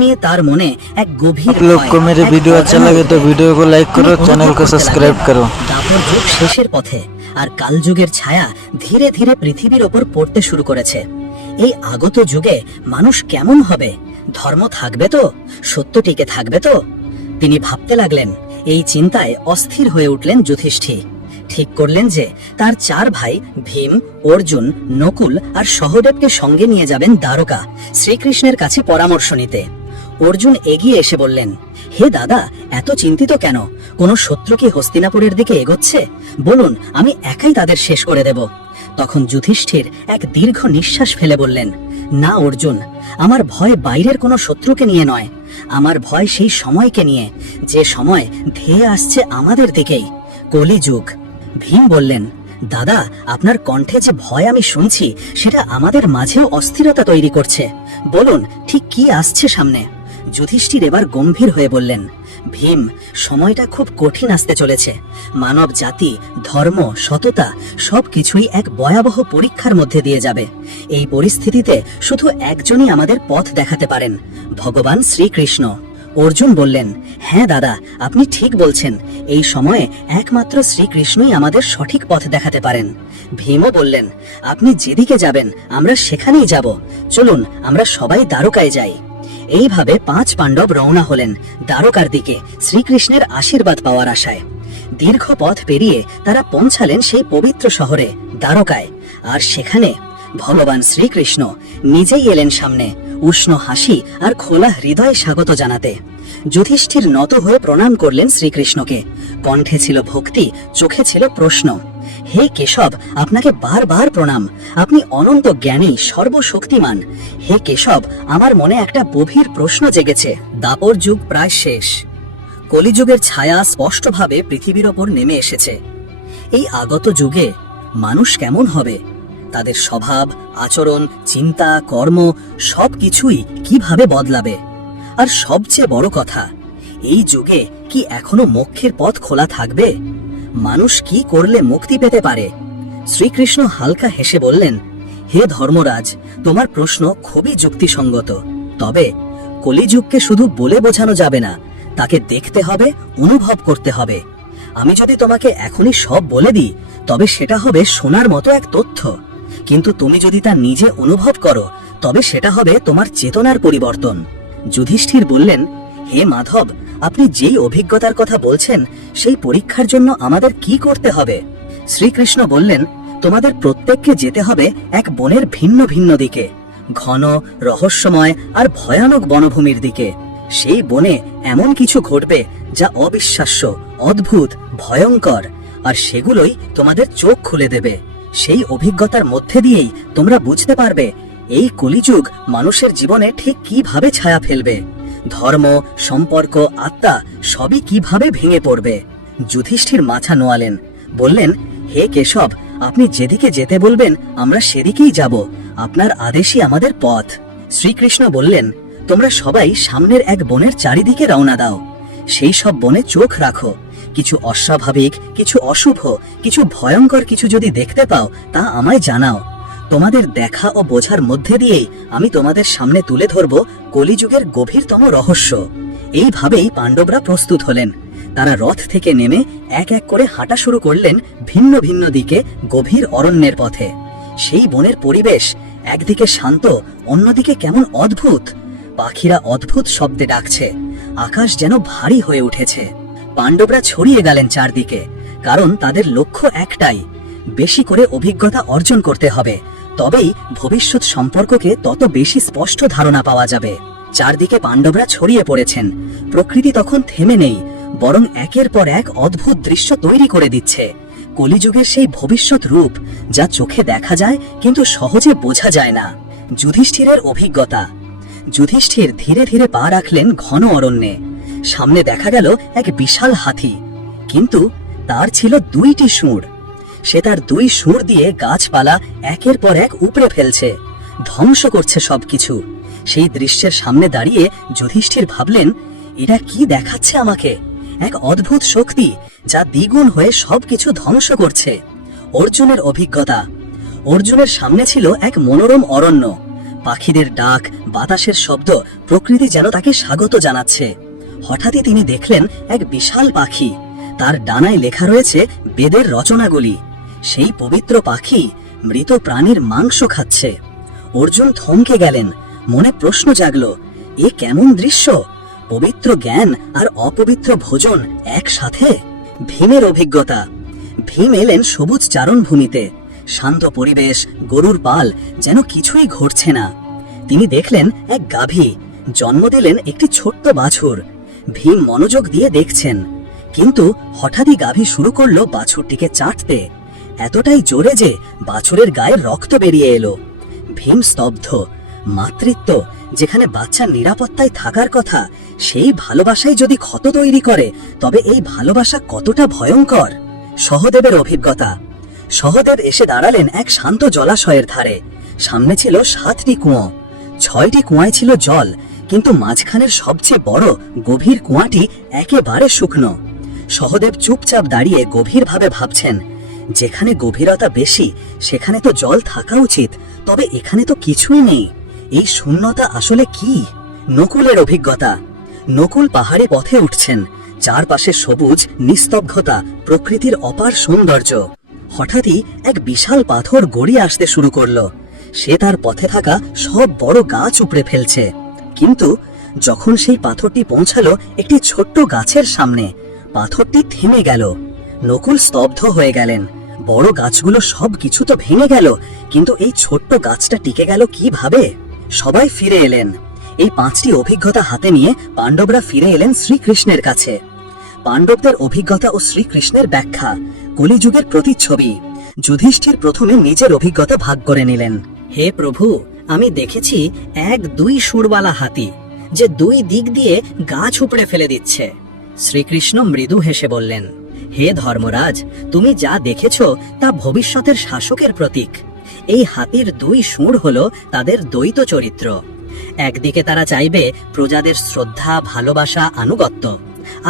নিয়ে তার মনে এক গভীর आप लोग को मेरे वीडियो अच्छा लगे तो वीडियो को लाइक करो, चैनल को सब्सक्राइब करो। দাপর যুগ শেষের পথে, আর কালযুগের ছায়া ধীরে ধীরে পৃথিবীর ওপর পড়তে শুরু করেছে। এই আগত যুগে মানুষ কেমন হবে? ধর্ম থাকবে তো? সত্য টিকে থাকবে তো? তিনি ভাবতে লাগলেন। এই চিন্তায় অস্থির হয়ে উঠলেন যুধিষ্ঠির। ঠিক করলেন যে তার 4 ভাই ভীম, অর্জুন, নকুল আর সহদেবকে সঙ্গে নিয়ে যাবেন দ্বারকা শ্রীকৃষ্ণের কাছে পরামর্শ নিতে। অর্জুন এগিয়ে এসে বললেন, হে দাদা, এত চিন্তিত কেন? কোনো শত্রু কি হস্তিনাপুরের দিকে এগোচ্ছে? বলুন, আমি একাই তাদের শেষ করে দেব। তখন যুধিষ্ঠির এক দীর্ঘ নিঃশ্বাস ফেলে বললেন, না অর্জুন, আমার ভয় বাইরের কোনো শত্রুকে নিয়ে নয়, আমার ভয় সেই সময়কে নিয়ে, যে সময় ধেয়ে আসছে আমাদের দিকেই, কলিযুগ। ভীম বললেন, দাদা, আপনার কণ্ঠে যে ভয় আমি শুনছি সেটা আমাদের মাঝেও অস্থিরতা তৈরি করছে। বলুন, ঠিক কি আসছে সামনে? যুধিষ্ঠির এবার গম্ভীর হয়ে বললেন, ভীম, সময়টা খুব কঠিন আসতে চলেছে। মানব জাতি, ধর্ম, সততা সবকিছুই এক ভয়াবহ পরীক্ষার মধ্যে দিয়ে যাবে। এই পরিস্থিতিতে শুধু একজনই আমাদের পথ দেখাতে পারেন, ভগবান শ্রীকৃষ্ণ। অর্জুন বললেন, হ্যাঁ দাদা, আপনি ঠিক বলছেন, এই সময়ে একমাত্র শ্রীকৃষ্ণই আমাদের সঠিক পথ দেখাতে পারেন। ভীমও বললেন, আপনি যেদিকে যাবেন আমরা সেখানেই যাব, চলুন আমরা সবাই দ্বারকায় যাই। এইভাবে 5 পাণ্ডব রওনা হলেন দ্বারকার দিকে শ্রীকৃষ্ণের আশীর্বাদ পাওয়ার আশায়। দীর্ঘ পথ পেরিয়ে তারা পৌঁছালেন সেই পবিত্র শহরে দ্বারকায়। আর সেখানে ভগবান শ্রীকৃষ্ণ নিজেই এলেন সামনে, উষ্ণ হাসি আর খোলা হৃদয়ে স্বাগত জানাতে। যুধিষ্ঠির নত হয়ে প্রণাম করলেন শ্রীকৃষ্ণকে। কণ্ঠে ছিল ভক্তি, চোখে ছিল প্রশ্ন। হে কেশব, আপনাকে বারবার প্রণাম, আপনি অনন্ত জ্ঞানী, সর্বশক্তিমান। হে কেশব, আমার মনে একটা গভীর প্রশ্ন জেগেছে। দাপর যুগ প্রায় শেষ, কলিযুগের ছায়া স্পষ্টভাবে পৃথিবীর ওপর নেমে এসেছে। এই আগত যুগে মানুষ কেমন হবে? তাদের স্বভাব, আচরণ, চিন্তা, কর্ম সবকিছুই কিভাবে বদলাবে? আর সবচেয়ে বড় কথা, এই যুগে কি এখনো মোক্ষের পথ খোলা থাকবে? মানুষ কি করলে মুক্তি পেতে পারে? শ্রীকৃষ্ণ হালকা হেসে বললেন, হে ধর্মরাজ, তোমার প্রশ্ন খুবই যুক্তিসঙ্গত। তবে কলিযুগকে শুধু বলে বোঝানো যাবে না, তাকে দেখতে হবে, অনুভব করতে হবে। আমি যদি তোমাকে এখনই সব বলে দিই তবে সেটা হবে শোনার মতো এক তথ্য, কিন্তু তুমি যদি তা নিজে অনুভব করো তবে সেটা হবে তোমার চেতনার পরিবর্তন। যুধিষ্ঠির বললেন, হে মাধব, আপনি যেই অভিজ্ঞতার কথা বলছেন সেই পরীক্ষার জন্য আমাদের কি করতে হবে? শ্রীকৃষ্ণ বললেন, তোমাদের প্রত্যেককে যেতে হবে এক বনের ভিন্ন ভিন্ন দিকে, ঘন, রহস্যময় আর ভয়ানক বনভূমির দিকে। সেই বনে এমন কিছু ঘটবে যা অবিশ্বাস্য, অদ্ভুত, ভয়ঙ্কর, আর সেগুলোই তোমাদের চোখ খুলে দেবে। সেই অভিজ্ঞতার মধ্যে দিয়েই তোমরা বুঝতে পারবে এই কলিযুগ মানুষের জীবনে ঠিক কিভাবে ছায়া ফেলবে, ধর্ম, সম্পর্ক, আত্মা সবই কিভাবে ভেঙে পড়বে। যুধিষ্ঠির মাথা নোয়ালেন, বললেন, হে কেশব, আপনি যেদিকে যেতে বলবেন আমরা সেদিকেই যাব, আপনার আদেশই আমাদের পথ। শ্রীকৃষ্ণ বললেন, তোমরা সবাই সামনের এক বনের চারিদিকে রওনা দাও। সেই সব বনে চোখ রাখো, কিছু অস্বাভাবিক, কিছু অশুভ, কিছু ভয়ঙ্কর কিছু যদি দেখতে পাও তা আমায় জানাও। তোমাদের দেখা ও বোঝার মধ্যে দিয়েই আমি তোমাদের সামনে তুলে ধরব কলিযুগের গভীরতম রহস্য। এইভাবেই পাণ্ডবরা প্রস্তুত হলেন। তারা রথ থেকে নেমে এক এক করে হাঁটা শুরু করলেন ভিন্ন ভিন্ন দিকে গভীর অরণ্যের পথে। সেই বনের পরিবেশ একদিকে শান্ত, অন্যদিকে কেমন অদ্ভুত। পাখিরা অদ্ভুত শব্দে ডাকছে, আকাশ যেন ভারী হয়ে উঠেছে। পাণ্ডবরা ছড়িয়ে গেলেন চারদিকে, কারণ তাদের লক্ষ্য একটাই, বেশি করে অভিজ্ঞতা অর্জন করতে হবে, তবেই ভবিষ্যৎ সম্পর্ককে তত বেশি স্পষ্ট ধারণা পাওয়া যাবে। চারদিকে পাণ্ডবরা ছড়িয়ে পড়েছেন। প্রকৃতি তখন থেমে নেই, বরং একের পর এক অদ্ভুত দৃশ্য তৈরি করে দিচ্ছে। কলিযুগের সেই ভবিষ্যৎ রূপ যা চোখে দেখা যায় কিন্তু সহজে বোঝা যায় না। যুধিষ্ঠিরের অভিজ্ঞতা। যুধিষ্ঠির ধীরে ধীরে পা রাখলেন ঘন অরণ্যে। সামনে দেখা গেল এক বিশাল হাতি, কিন্তু তার ছিল 2টি শুঁড়। সে তার 2 শুঁড় দিয়ে গাছপালা একের পর এক উপড়ে ফেলছে, ধ্বংস করছে সবকিছু। সেই দৃশ্যের সামনে দাঁড়িয়ে যুধিষ্ঠির ভাবলেন, এটা কি দেখাচ্ছে আমাকে? এক অদ্ভুত শক্তি যা দ্বিগুণ হয়ে সবকিছু ধ্বংস করছে। অর্জুনের অভিজ্ঞতা। অর্জুনের সামনে ছিল এক মনোরম অরণ্য, পাখিদের ডাক, বাতাসের শব্দ, প্রকৃতি যেন তাকে স্বাগত জানাচ্ছে। হঠাৎই তিনি দেখলেন এক বিশাল পাখি, তার ডানায় লেখা রয়েছে বেদের রচনাগুলি। সেই পবিত্র পাখি মৃত প্রাণীর মাংস খাচ্ছে। অর্জুন থমকে গেলেন, মনে প্রশ্ন জাগল, এ কেমন দৃশ্য? পবিত্র জ্ঞান আর অপবিত্র ভোজন একসাথে। ভীমের অভিজ্ঞতা। ভীম এলেন সবুজ চারণভূমিতে। শান্ত পরিবেশ, গরুর পাল, যেন কিছুই ঘটছে না। তিনি দেখলেন এক গাভী, জন্ম দিলেন একটি ছোট্ট বাছুর। ভীম মনোযোগ দিয়ে দেখছেন, কিন্তু হঠাৎই গাভী শুরু করলো বাছুরটিকে চাটতে, এতটাই জোরে যে বাছুরের গায়ে রক্ত বেরিয়ে এলো। ভীম স্তব্ধ। মাতৃত্ব, যেখানে বাচ্চার নিরাপত্তায় থাকার কথা, সেই ভালোবাসাই যদি ক্ষত তৈরি করে, তবে এই ভালোবাসা কতটা ভয়ঙ্কর। সহদেবের অভিজ্ঞতা। সহদেব এসে দাঁড়ালেন এক শান্ত জলাশয়ের ধারে। সামনে ছিল 7টি কুঁয়ো। 6টি কুঁয়ায় ছিল জল, কিন্তু মাঝখানের সবচেয়ে বড় গভীর কুঁয়াটি একেবারে শুকনো। সহদেব চুপচাপ দাঁড়িয়ে গভীরভাবে ভাবছেন, যেখানে গভীরতা বেশি সেখানে তো জল থাকা উচিত, তবে এখানে তো কিছুই নেই। এই শূন্যতা আসলে কি? নকুলের অভিজ্ঞতা। নকুল পাহাড়ি পথে উঠছেন, চারপাশে সবুজ, নিস্তব্ধতা, প্রকৃতির অপার সৌন্দর্য। হঠাৎই এক বিশাল পাথর গড়িয়ে আসতে শুরু করলো। সে তার পথে থাকা সব বড় গাছ উপড়ে ফেলছে। কিন্তু যখন সেই পাথরটি পৌঁছালো একটি ছোট্ট গাছের সামনে, পাথরটি থেমে গেল। নকুল স্তব্ধ হয়ে গেলেন। বড় গাছগুলো সব কিছু তো ভেঙে গেল, কিন্তু এই ছোট্ট গাছটা টিকে গেল কিভাবে? সবাই ফিরে এলেন। এই 5টি অভিজ্ঞতা হাতে নিয়ে পাণ্ডবরা ফিরে এলেন শ্রীকৃষ্ণের কাছে। পাণ্ডবদের অভিজ্ঞতা ও শ্রীকৃষ্ণের ব্যাখ্যা। কলিযুগের প্রতিচ্ছবি। যুধিষ্ঠির প্রথমে নিজের অভিজ্ঞতা ভাগ করে নিলেন। হে প্রভু, আমি দেখেছি এক 2 সুরবালা হাতি, যে 2 দিক দিয়ে গাছ উপড়ে ফেলে দিচ্ছে। শ্রীকৃষ্ণ মৃদু হেসে বললেন, হে ধর্মরাজ, তুমি যা দেখেছ তা ভবিষ্যতের শাসকের প্রতীক। এই হাতির 2 সুর হল তাদের দ্বৈত চরিত্র। একদিকে তারা চাইবে প্রজাদের শ্রদ্ধা, ভালোবাসা, আনুগত্য,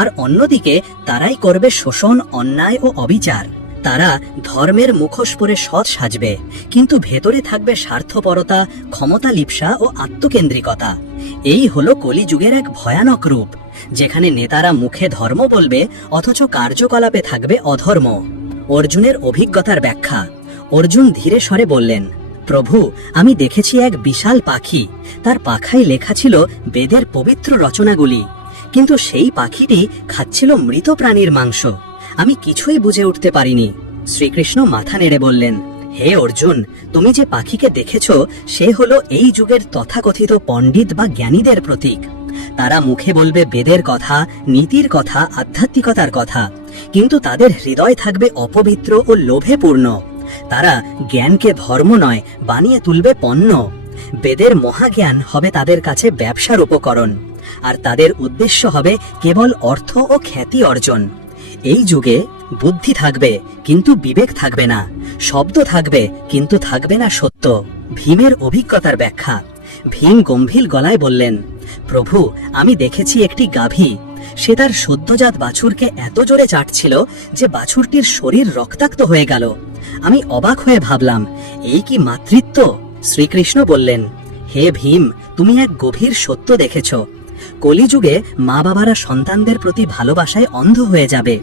আর অন্যদিকে তারাই করবে শোষণ, অন্যায় ও অবিচার। তারা ধর্মের মুখোশ পরে সৎ সাজবে, কিন্তু ভেতরে থাকবে স্বার্থপরতা, ক্ষমতা লিপ্সা ও আত্মকেন্দ্রিকতা। এই হলো কলিযুগের এক ভয়ানক রূপ, যেখানে নেতারা মুখে ধর্ম বলবে অথচ কার্যকলাপে থাকবে অধর্ম। অর্জুনের অভিজ্ঞতার ব্যাখ্যা। অর্জুন ধীরে স্বরে বললেন, প্রভু, আমি দেখেছি এক বিশাল পাখি, তার পাখায় লেখা ছিল বেদের পবিত্র রচনাগুলি, কিন্তু সেই পাখিটি খাচ্ছিল মৃত প্রাণীর মাংস। আমি কিছুই বুঝে উঠতে পারিনি। শ্রীকৃষ্ণ মাথা নেড়ে বললেন, হে অর্জুন, তুমি যে পাখিকে দেখেছ সে হলো এই যুগের তথাকথিত পণ্ডিত বা জ্ঞানীদের প্রতীক। তারা মুখে বলবে বেদের কথা, নীতির কথা, আধ্যাত্মিকতার কথা, কিন্তু তাদের হৃদয় থাকবে অপবিত্র ও লোভে পূর্ণ। তারা জ্ঞানকে ধর্ম নয়, বানিয়ে তুলবে পণ্য। বেদের মহাজ্ঞান হবে তাদের কাছে ব্যবসার উপকরণ, আর তাদের উদ্দেশ্য হবে কেবল অর্থ ও খ্যাতি অর্জন। এই যুগে বুদ্ধি থাকবে কিন্তু বিবেক থাকবে না, শব্দ থাকবে কিন্তু থাকবে না সত্য। ভীমের অভিজ্ঞতার ব্যাখ্যা। ভীম গম্ভীর গলায় বললেন, প্রভু, আমি দেখেছি একটি গাভী, সে তার সদ্যজাত বাছুরকে এত জোরে চাটছিল যে বাছুরটির শরীর রক্তাক্ত হয়ে গেল। আমি অবাক হয়ে ভাবলাম, এই কি মাতৃত্ব? শ্রীকৃষ্ণ বললেন, হে ভীম, তুমি এক গভীর সত্য দেখেছ। কলিযুগে মা বাবারা সন্তানদের প্রতি ভালোবাসায় অন্ধ হয়ে যাবে।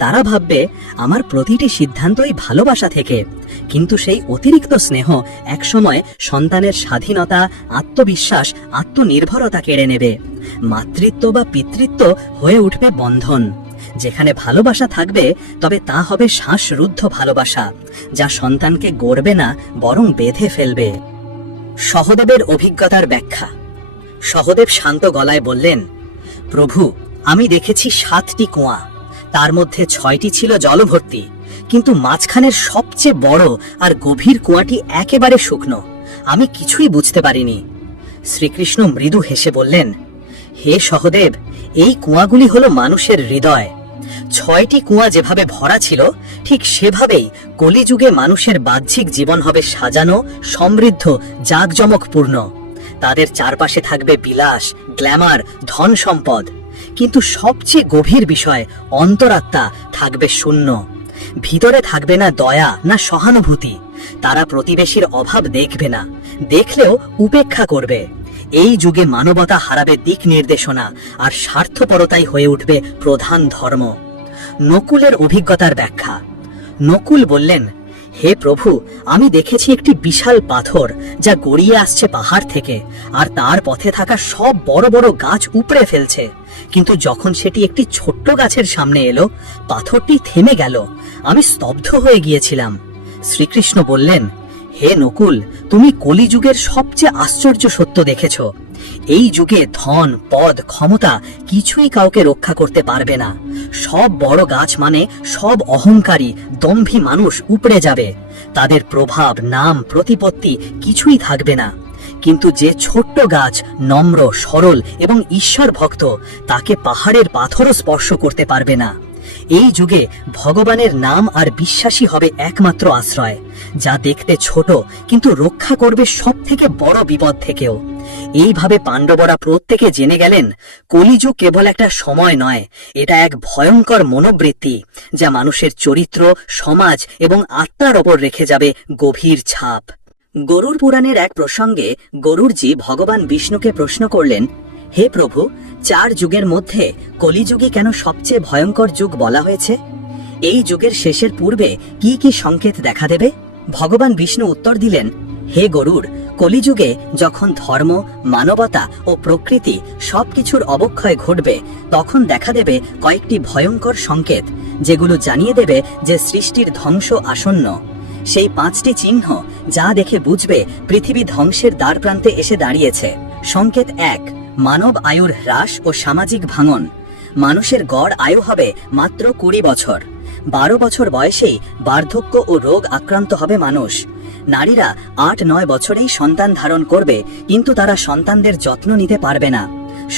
তারা ভাববে আমার প্রতিটি সিদ্ধান্তই ভালোবাসা থেকে, কিন্তু সেই অতিরিক্ত স্নেহ একসময় সন্তানের স্বাধীনতা, আত্মবিশ্বাস, আত্মনির্ভরতা কেড়ে নেবে। মাতৃত্ব বা পিতৃত্ব হয়ে উঠবে বন্ধন। যেখানে ভালোবাসা থাকবে তবে তা হবে শ্বাসরুদ্ধ ভালোবাসা, যা সন্তানকে গড়বে না বরং বেঁধে ফেলবে। সহদেবের অভিজ্ঞতার ব্যাখ্যা। সহদেব শান্ত গলায় বললেন, প্রভু, আমি দেখেছি 7টি কুঁয়া, তার মধ্যে 6টি ছিল জলভর্তি, কিন্তু মাঝখানের সবচেয়ে বড় আর গভীর কুঁয়াটি একেবারে শুকনো। আমি কিছুই বুঝতে পারিনি। শ্রীকৃষ্ণ মৃদু হেসে বললেন, হে সহদেব, এই কুঁয়াগুলি হলো মানুষের হৃদয়। 6টি কুঁয়া যেভাবে ভরা ছিল, ঠিক সেভাবেই কলিযুগে মানুষের বাহ্যিক জীবন হবে সাজানো, সমৃদ্ধ, জাঁকজমকপূর্ণ। তাদের চারপাশে থাকবে বিলাস, গ্ল্যামার, ধন সম্পদ, কিন্তু সবচেয়ে গভীর বিষয়, অন্তরাত্মা থাকবে শূন্য। ভিতরে থাকবে না দয়া, না সহানুভূতি। তারা প্রতিবেশীর অভাব দেখবে না, দেখলেও উপেক্ষা করবে। এই যুগে মানবতা হারাবে দিক নির্দেশনা, আর স্বার্থপরতাই হয়ে উঠবে প্রধান ধর্ম। নকুলের অভিজ্ঞতার ব্যাখ্যা। নকুল বললেন, হে প্রভু, আমি দেখেছি একটি বিশাল পাথর যা গড়িয়ে আসছে পাহাড় থেকে, আর তার পথে থাকা সব বড় বড় গাছ উপড়ে ফেলছে। কিন্তু যখন সেটি একটি ছোট্ট গাছের সামনে এলো, পাথরটি থেমে গেল। আমি স্তব্ধ হয়ে গিয়েছিলাম। শ্রীকৃষ্ণ বললেন, হে নকুল, তুমি কলিযুগের সবচেয়ে আশ্চর্য সত্য দেখেছ। এই যুগে ধন, পদ, ক্ষমতা কিছুই কাউকে রক্ষা করতে পারবে না। সব বড় গাছ মানে সব অহংকারী, দম্ভী মানুষ উপড়ে যাবে। তাদের প্রভাব, নাম, প্রতিপত্তি কিছুই থাকবে না। কিন্তু যে ছোট্ট গাছ নম্র, সরল এবং ঈশ্বর ভক্ত, তাকে পাহাড়ের পাথরও স্পর্শ করতে পারবে না। এই যুগে ভগবানের নাম আর বিশ্বাসী হবে একমাত্র আশ্রয়, যা দেখতে ছোট কিন্তু রক্ষা করবে সব থেকে বড় বিপদ থেকেও। এইভাবে পাণ্ডবরা প্রত্যেকে জেনে গেলেন, কলিযুগ কেবল একটা সময় নয়, এটা এক ভয়ঙ্কর মনোবৃত্তি, যা মানুষের চরিত্র, সমাজ এবং আত্মার ওপর রেখে যাবে গভীর ছাপ। গরুড় পুরাণের এক প্রসঙ্গে গরুড়জি ভগবান বিষ্ণুকে প্রশ্ন করলেন, হে প্রভু, 4 যুগের মধ্যে কলিযুগে কেন সবচেয়ে ভয়ঙ্কর যুগ বলা হয়েছে? এই যুগের শেষের পূর্বে কি কি সংকেত দেখা দেবে? ভগবান বিষ্ণু উত্তর দিলেন, হে গরুড়, কলিযুগে যখন ধর্ম, মানবতা ও প্রকৃতি সবকিছুর অবক্ষয় ঘটবে, তখন দেখা দেবে কয়েকটি ভয়ঙ্কর সংকেত, যেগুলো জানিয়ে দেবে যে সৃষ্টির ধ্বংস আসন্ন। সেই 5টি চিহ্ন যা দেখে বুঝবে পৃথিবী ধ্বংসের দ্বারপ্রান্তে এসে দাঁড়িয়েছে। সংকেত 1, মানব আয়ুর হ্রাস ও সামাজিক ভাঙন। মানুষের গড় আয়ু হবে মাত্র 20 বছর। 12 বছর বয়সেই বার্ধক্য ও রোগ আক্রান্ত হবে মানুষ। নারীরা 8-9 বছরেই সন্তান ধারণ করবে, কিন্তু তারা সন্তানদের যত্ন নিতে পারবে না।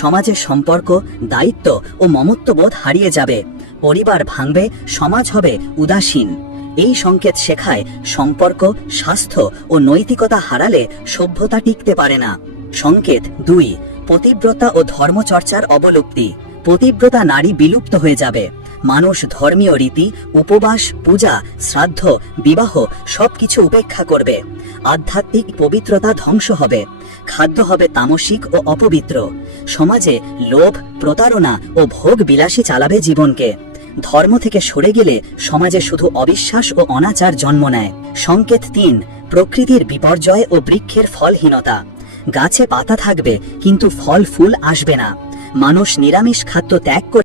সমাজের সম্পর্ক, দায়িত্ব ও মমত্ববোধ হারিয়ে যাবে। পরিবার ভাঙবে, সমাজ হবে উদাসীন। এই সংকেত শেখায় সম্পর্ক, স্বাস্থ্য ও নৈতিকতা হারালে সভ্যতা টিকতে পারে না। সংকেত 2, পতিব্রতা ও ধর্মচর্চার অবলুপ্তি। পতিব্রতা নারী বিলুপ্ত হয়ে যাবে। মানুষ ধর্মীয় রীতি, উপবাস, পূজা, শ্রাদ্ধ, বিবাহ সবকিছু উপেক্ষা করবে। আধ্যাত্মিক পবিত্রতা ধ্বংস হবে। খাদ্য হবে তামসিক ও অপবিত্র। সমাজে লোভ, প্রতারণা ও ভোগ বিলাসী চালাবে জীবনকে। ধর্ম থেকে সরে গেলে সমাজে শুধু অবিশ্বাস ও অনাচার জন্ম নেয়। সংকেত 3, প্রকৃতির বিপর্যয় ও বৃক্ষের ফলহীনতা। গাছে পাতা থাকবে কিন্তু ফল ফুল আসবে না। মানুষ নিরামিষ খাদ্য ত্যাগ করে